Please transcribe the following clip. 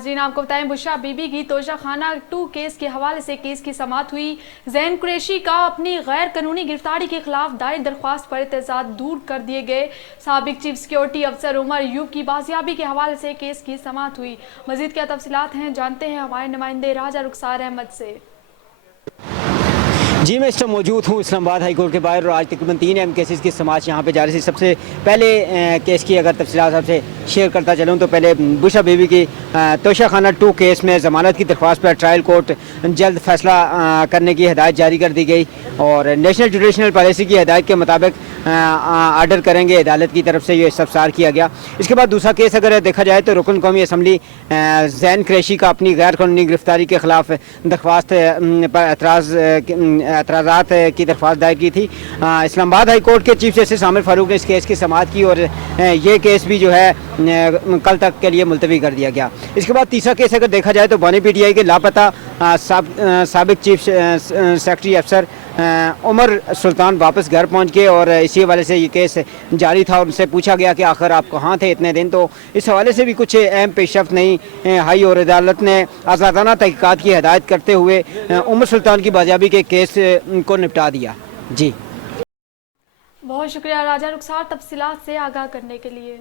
नाज़रीन, आपको बताएं बुशरा बीबी की तोशा खाना 2 केस के हवाले से केस की समाअत हुई। जैन कुरैशी का अपनी गैर कानूनी गिरफ्तारी के खिलाफ दायर दरख्वास्त पर एतजाज़ दूर कर दिए गए। साबिक चीफ सिक्योरिटी अफसर उमर अयूब की बाजियाबी के हवाले से केस की समाअत हुई। मजीद क्या तफसीलात हैं, जानते हैं हमारे नुमाइंदे राजा रुखसार अहमद से। जी, मैं इस टाइम मौजूद हूँ इस्लामाबाद हाई कोर्ट के बाहर और आज तकरीबन 3 अहम केसेस की समाअत यहाँ पे जारी थी। सबसे पहले केस की अगर तफसीलात आपसे शेयर करता चलूँ तो पहले बुशरा बीबी की तोशा खाना 2 केस में ज़मानत की दरख्वास्त पर ट्रायल कोर्ट जल्द फैसला करने की हदायत जारी कर दी गई और नेशनल जुडिशनल पॉलिसी की हदायत के मुताबिक आर्डर करेंगे अदालत की तरफ से ये इस्तफसार किया गया। इसके बाद दूसरा केस अगर देखा जाए तो रुकन कौमी असम्बली जैन कुरैशी का अपनी गैर कानूनी गिरफ्तारी के खिलाफ दरख्वास्त पर एतराज़ात की दरख्वास्त दायर की थी। इस्लामाबाद हाई कोर्ट के चीफ जस्टिस आमिर फारूक ने इस केस की समाअत की और ये केस भी जो है कल तक के लिए मुलतवी कर दिया गया। इसके बाद तीसरा केस अगर देखा जाए तो बानी पीटीआई के लापता साबिक चीफ सेक्रेटरी अफसर उमर सुल्तान वापस घर पहुंच गए और इसी हवाले से ये केस जारी था और उनसे पूछा गया कि आखिर आप कहाँ थे इतने दिन। तो इस हवाले से भी कुछ अहम पेशरफ्त नहीं हाई और अदालत ने आज़ादाना तहकीकात की हदायत करते हुए उमर सुल्तान की बाजियाबी के केस को निपटा दिया। जी, बहुत शुक्रिया राजा रुखसार तफसीलात से आगाह करने के लिए।